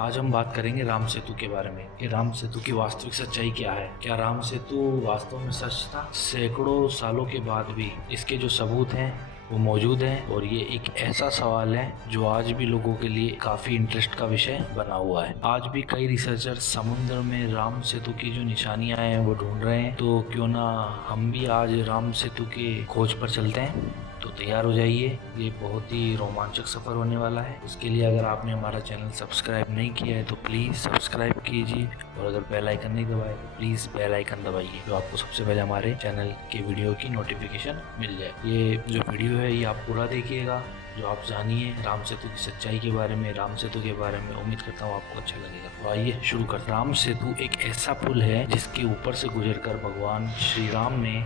आज हम बात करेंगे राम सेतु के बारे में कि राम सेतु की वास्तविक सच्चाई क्या है। क्या राम सेतु वास्तव में सच था? सैकड़ों सालों के बाद भी इसके जो सबूत हैं वो मौजूद हैं और ये एक ऐसा सवाल है जो आज भी लोगों के लिए काफ़ी इंटरेस्ट का विषय बना हुआ है। आज भी कई रिसर्चर समुद्र में राम सेतु की जो निशानियां हैं वो ढूंढ रहे हैं, तो क्यों ना हम भी आज राम सेतु के खोज पर चलते हैं। तो तैयार हो जाइए, ये बहुत ही रोमांचक सफ़र होने वाला है। उसके लिए अगर आपने हमारा चैनल सब्सक्राइब नहीं किया है तो प्लीज़ सब्सक्राइब कीजिए और अगर बेल आइकन नहीं दबाए तो प्लीज़ बेल आइकन दबाइए, जो आपको सबसे पहले हमारे चैनल के वीडियो की नोटिफिकेशन मिल जाए। ये जो वीडियो है ये आप पूरा देखिएगा, जो आप जानिए राम सेतु की सच्चाई के बारे में, राम सेतु के बारे में। उम्मीद करता हूँ आपको अच्छा लगेगा। तो आइए शुरू करते हैं। राम सेतु एक ऐसा पुल है जिसके ऊपर से गुजरकर भगवान श्री राम ने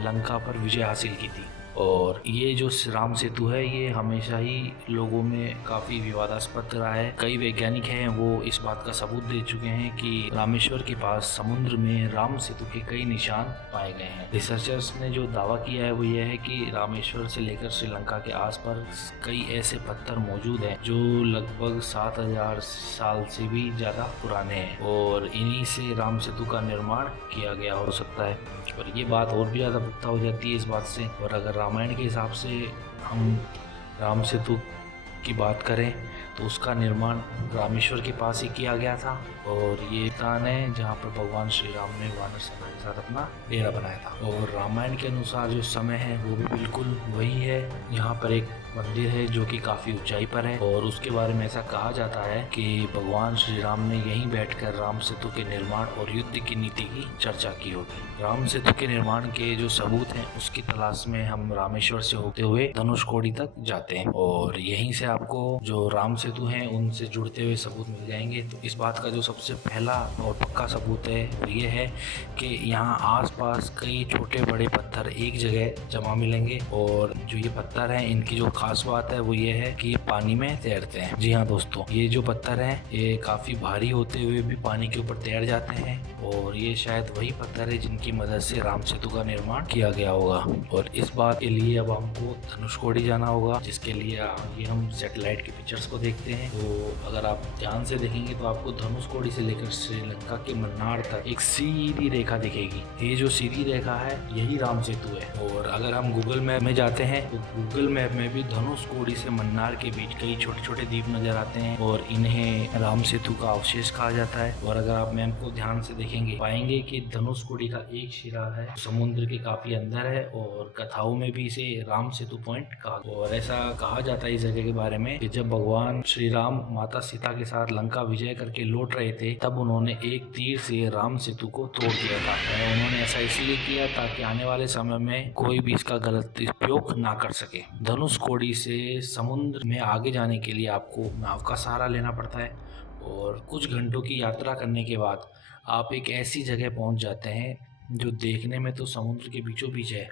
लंका पर विजय हासिल की थी। और ये जो राम सेतु है ये हमेशा ही लोगों में काफ़ी विवादास्पद रहा है। कई वैज्ञानिक हैं वो इस बात का सबूत दे चुके हैं कि रामेश्वर के पास समुद्र में राम सेतु के कई निशान पाए गए हैं। रिसर्चर्स ने जो दावा किया है वो ये है कि रामेश्वर से लेकर श्रीलंका के आसपास कई ऐसे पत्थर मौजूद हैं जो लगभग 7000 साल से भी ज़्यादा पुराने हैं और इन्हीं से राम सेतु का निर्माण किया गया हो सकता है। और ये बात और भी ज़्यादा पुख्ता हो जाती है इस बात से। और अगर रामायण के हिसाब से हम राम सेतु की बात करें तो उसका निर्माण रामेश्वर के पास ही किया गया था और ये स्थान है जहाँ पर भगवान श्री राम ने वानर सेना के साथ अपना डेरा बनाया था। और रामायण के अनुसार जो समय है वो भी बिल्कुल वही है। यहाँ पर एक मंदिर है जो कि काफ़ी ऊंचाई पर है और उसके बारे में ऐसा कहा जाता है कि भगवान श्री राम ने यहीं बैठकर राम सेतु के निर्माण और युद्ध की नीति की चर्चा की होगी। राम सेतु के निर्माण के जो सबूत हैं उसकी तलाश में हम रामेश्वर से होते हुए धनुषकोडी तक जाते हैं और यहीं से आपको जो राम सेतु हैं उनसे जुड़ते हुए सबूत मिल जाएंगे। तो इस बात का जो सबसे पहला और पक्का सबूत है वो ये है कि यहाँ आसपास कई छोटे बड़े पत्थर एक जगह जमा मिलेंगे और जो ये पत्थर हैं इनकी जो खास बात है वो ये है कि ये पानी में तैरते हैं। जी हाँ दोस्तों, ये जो पत्थर हैं ये काफ़ी भारी होते हुए भी पानी के ऊपर तैर जाते हैं और ये शायद वही पत्थर है जिनकी मदद से राम सेतु का निर्माण किया गया होगा। और इस बात के लिए अब हमको धनुषकोडी जाना होगा, जिसके लिए आगे हम सैटेलाइट की पिक्चर्स को देखते हैं। तो अगर आप ध्यान से देखेंगे तो आपको धनुषकोडी से लेकर श्रीलंका के मन्नार तक एक सीधी रेखा दिखेगी। ये जो सीधी रेखा है यही राम सेतु है। और अगर हम गूगल मैप में जाते हैं तो गूगल मैप में भी धनुषकोडी से मन्नार के बीच कई छोटे छोटे द्वीप नजर आते हैं और इन्हें राम सेतु का अवशेष कहा जाता है। और अगर आप मैप को ध्यान से देखेंगे पाएंगे कि धनुषकोडी का एक सिरा है समुद्र के काफी अंदर है और कथाओं में भी इसे राम सेतु पॉइंट कहा। और ऐसा कहा जाता है इस जगह के बारे में कि जब भगवान श्री राम माता सीता के साथ लंका विजय करके लौट रहे थे तब उन्होंने एक तीर से राम सेतु को तोड़ दिया था। उन्होंने ऐसा इसलिए किया ताकि आने वाले समय में कोई भी इसका गलत उपयोग ना कर सके। धनुषकोडी से समुद्र में आगे जाने के लिए आपको नाव का सहारा लेना पड़ता है और कुछ घंटों की यात्रा करने के बाद आप एक ऐसी जगह पहुंच जाते हैं जो देखने में तो समुद्र के बीचों बीच है,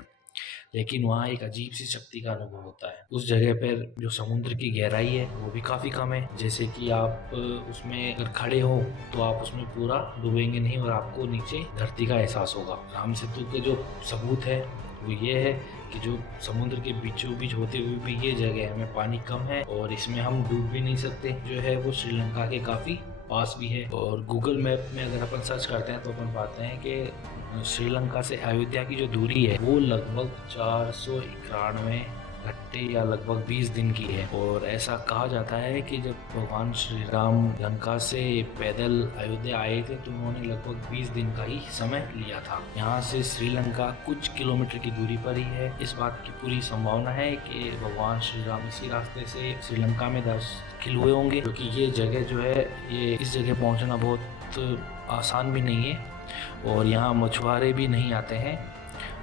लेकिन वहाँ एक अजीब सी शक्ति का अनुभव होता है। उस जगह पर जो समुद्र की गहराई है वो भी काफ़ी कम है, जैसे कि आप उसमें अगर खड़े हो तो आप उसमें पूरा डूबेंगे नहीं और आपको नीचे धरती का एहसास होगा। राम सेतु के जो सबूत है वो ये है कि जो समुद्र के बीचों बीच होते हुए भी ये जगह में पानी कम है और इसमें हम डूब भी नहीं सकते, जो है वो श्रीलंका के काफ़ी पास भी है। और गूगल मैप में अगर अपन सर्च करते हैं तो अपन पाते हैं कि श्रीलंका से अयोध्या की जो दूरी है वो लगभग 491 घंटे या लगभग 20 दिन की है। और ऐसा कहा जाता है कि जब भगवान श्री राम लंका से पैदल अयोध्या आए थे तो उन्होंने लगभग 20 दिन का ही समय लिया था। यहाँ से श्रीलंका कुछ किलोमीटर की दूरी पर ही है। इस बात की पूरी संभावना है कि भगवान श्री राम इसी रास्ते से श्रीलंका में दाखिल हुए होंगे, क्योंकि ये जगह जो है ये इस जगह पहुँचना बहुत आसान भी नहीं है और यहाँ मछुआरे भी नहीं आते हैं।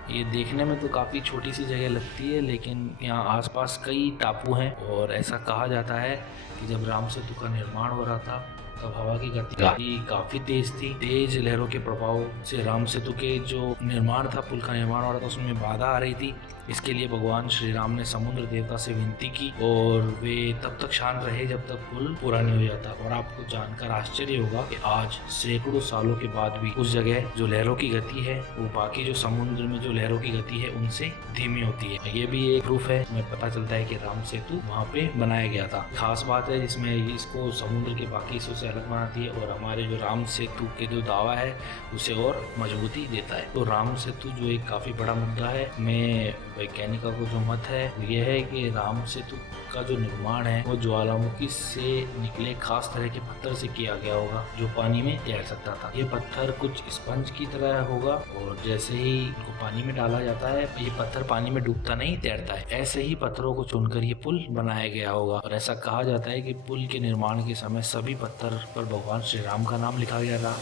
ये देखने में तो काफ़ी छोटी सी जगह लगती है लेकिन यहाँ आसपास कई टापू हैं और ऐसा कहा जाता है कि जब राम सेतु का निर्माण हो रहा था तब हवा की गति काफ़ी तेज थी। तेज लहरों के प्रभाव से राम सेतु के जो निर्माण था, पुल का निर्माण हो रहा था, उसमें बाधा आ रही थी। इसके लिए भगवान श्री राम ने समुद्र देवता से विनती की और वे तब तक शांत रहे जब तक पुल पूरा नहीं हो जाता। और आपको जानकर आश्चर्य होगा कि आज सैकड़ों सालों के बाद भी उस जगह जो लहरों की गति है वो बाकी जो समुद्र में जो लहरों की गति है उनसे धीमी होती है। ये भी एक प्रूफ है, हमें पता चलता है कि राम सेतु वहाँ पे बनाया गया था। खास बात है जिसमें इसको समुद्र के बाकी हिस्सों से से अलग बनाती है और हमारे जो राम सेतु के जो दावा है उसे और मजबूती देता है। तो राम सेतु जो एक काफ़ी बड़ा मुद्दा है, में वैज्ञानिकों को जो मत है वो ये है कि राम सेतु का जो निर्माण है वो ज्वालामुखी से निकले खास तरह के पत्थर से किया गया होगा जो पानी में तैर सकता था। ये पत्थर कुछ स्पंज की तरह होगा और जैसे ही इनको पानी में डाला जाता है ये पत्थर पानी में डूबता नहीं, तैरता है। ऐसे ही पत्थरों को चुनकर ये पुल बनाया गया होगा और ऐसा कहा जाता है कि पुल के निर्माण के समय सभी पत्थर पर भगवान श्री राम का नाम लिखा गया था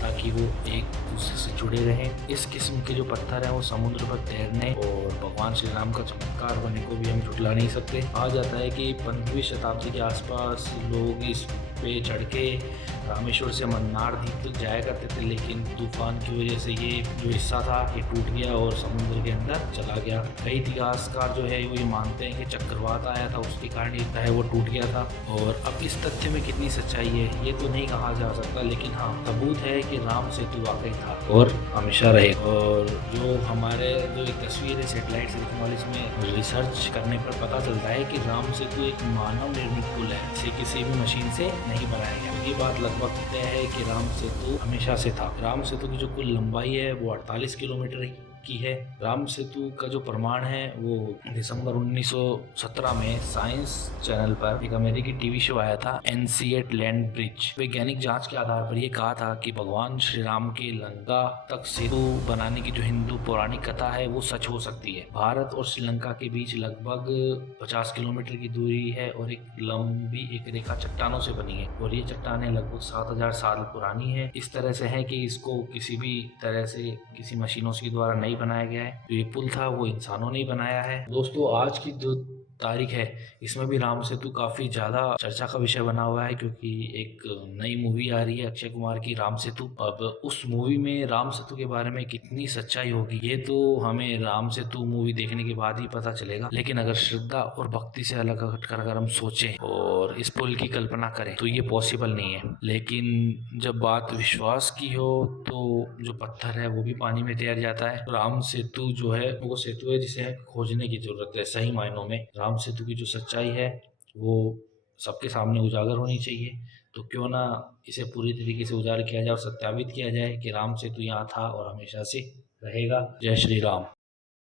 ताकि वो एक दूसरे से जुड़े रहें। इस किस्म के जो पत्थर हैं वो समुद्र पर तैरने और भगवान श्री राम का चमत्कार होने को भी हम झुटला नहीं सकते। कहा जाता है कि 15वीं शताब्दी के आसपास लोग इस पे चढ़ के रामेश्वर से मन्नार द्वीप तक जाया करते थे, लेकिन तूफान की वजह से ये जो हिस्सा था ये टूट गया और समुद्र के अंदर चला गया। कई इतिहासकार जो है वो ये मानते हैं कि चक्रवात आया था उसके कारण ये है वो टूट गया था। और अब इस तथ्य में कितनी सच्चाई है ये तो नहीं कहा जा सकता, लेकिन हाँ सबूत है कि राम सेतु वाकई था और हमेशा रहेगा। और जो हमारे जो एक तस्वीर है सेटेलाइट से दिखने वाली, इसमें रिसर्च करने पर पता चलता है कि राम सेतु एक मानव निर्मित पुल है, इसे किसी भी मशीन से नहीं बनाया गया। ये बात लगभग तय है कि राम सेतु हमेशा से था। राम सेतु की जो कुल लंबाई है वो 48 किलोमीटर की है। राम सेतु का जो प्रमाण है वो दिसंबर 1917 में साइंस चैनल पर एक अमेरिकी टीवी शो आया था एनसीएट लैंड ब्रिज। वैज्ञानिक जांच के आधार पर यह कहा था कि भगवान श्री राम के लंका तक सेतु बनाने की जो हिंदू पौराणिक कथा है वो सच हो सकती है। भारत और श्रीलंका के बीच लगभग 50 किलोमीटर की दूरी है और एक लंबी एक रेखा चट्टानों से बनी है और ये चट्टानें लगभग 7000 साल पुरानी है। इस तरह से है कि इसको किसी भी तरह से किसी मशीनों के द्वारा नहीं बनाया गया है। जो ये पुल था वो इंसानों ने ही बनाया है। दोस्तों आज की जो तारीख है इसमें भी राम सेतु काफी ज्यादा चर्चा का विषय बना हुआ है क्योंकि एक नई मूवी आ रही है अक्षय कुमार की राम सेतु। अब उस मूवी में राम सेतु के बारे में कितनी सच्चाई होगी ये तो हमें राम सेतु मूवी देखने के बाद ही पता चलेगा, लेकिन अगर श्रद्धा और भक्ति से अलग हटकर अगर हम सोचें और इस पुल की कल्पना करें तो ये पॉसिबल नहीं है। लेकिन जब बात विश्वास की हो तो जो पत्थर है वो भी पानी में तैर जाता है। राम सेतु जो है वो सेतु है जिसे खोजने की जरूरत है। सही मायनों में राम सेतु की जो सच्चाई है वो सबके सामने उजागर होनी चाहिए। तो क्यों ना इसे पूरी तरीके से उजागर किया जाए और सत्यापित किया जाए कि राम सेतु यहाँ था और हमेशा से रहेगा। जय श्री राम।